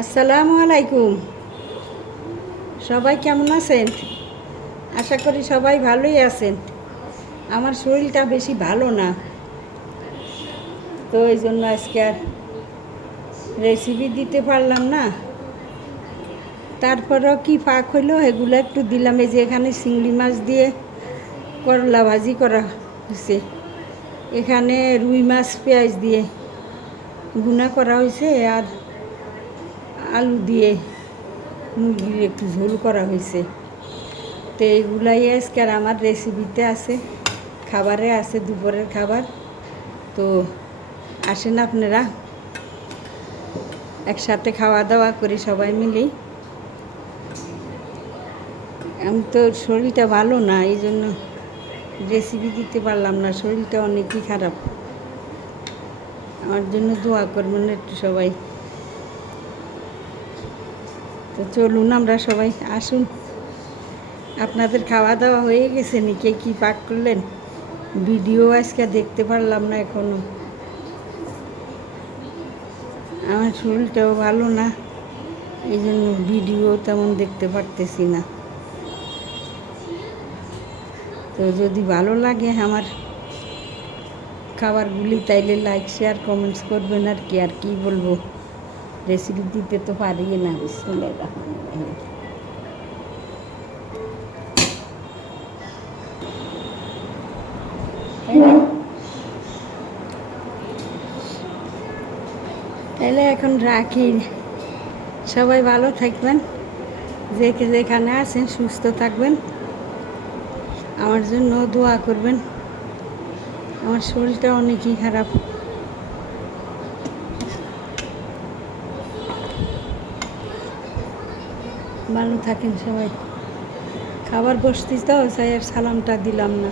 আসসালামু আলাইকুম। সবাই কেমন আছেন? আশা করি সবাই ভালোই আছেন। আমার শরীরটা বেশি ভালো না, তো এই জন্য আজকে আর রেসিপি দিতে পারলাম না। তারপরেও কি ফাঁক হইলো এগুলো একটু দিলাম। এই যে এখানে চিংড়ি মাছ দিয়ে করলা ভাজি করা হয়েছে, এখানে রুই মাছ পেঁয়াজ দিয়ে ভুনা করা হয়েছে, আর আলু দিয়ে মুরগির একটু ঝোল করা হয়েছে। তো এইগুলাই আজকে আর আমার রেসিপিতে আছে, খাবারে আছে, দুপুরের খাবার। তো আসেন আপনারা একসাথে খাওয়া দাওয়া করি সবাই মিলেই। আমি তো শরীরটা ভালো না, এই জন্য রেসিপি দিতে পারলাম না। শরীরটা অনেকই খারাপ, আমার জন্য দোয়া করবেন একটু সবাই। তো চলুন আমরা সবাই আসুন। আপনাদের খাওয়া দাওয়া হয়ে গেছে নাকি? কী পাক করলেন? ভিডিও আজকে দেখতে পারলাম না এখনো। আমার শরীরটাও ভালো না, এই জন্য ভিডিও তেমন দেখতে পারতেছি না। তো যদি ভালো লাগে আমার খাবারগুলি, তাইলে লাইক শেয়ার কমেন্টস করবেন। আর কি বলবো, রেসিপি দিতে তো পারি না। বিসমিল্লাহির রহমানির রহিম। তাহলে এখন রাখি। সবাই ভালো থাকবেন, যেখানে আছেন সুস্থ থাকবেন, আমার জন্য দোয়া করবেন। আমার শরীরটা অনেকই খারাপ। ভালো থাকেন সবাই। খাবার বসতেই তো, সালামটা দিলাম না।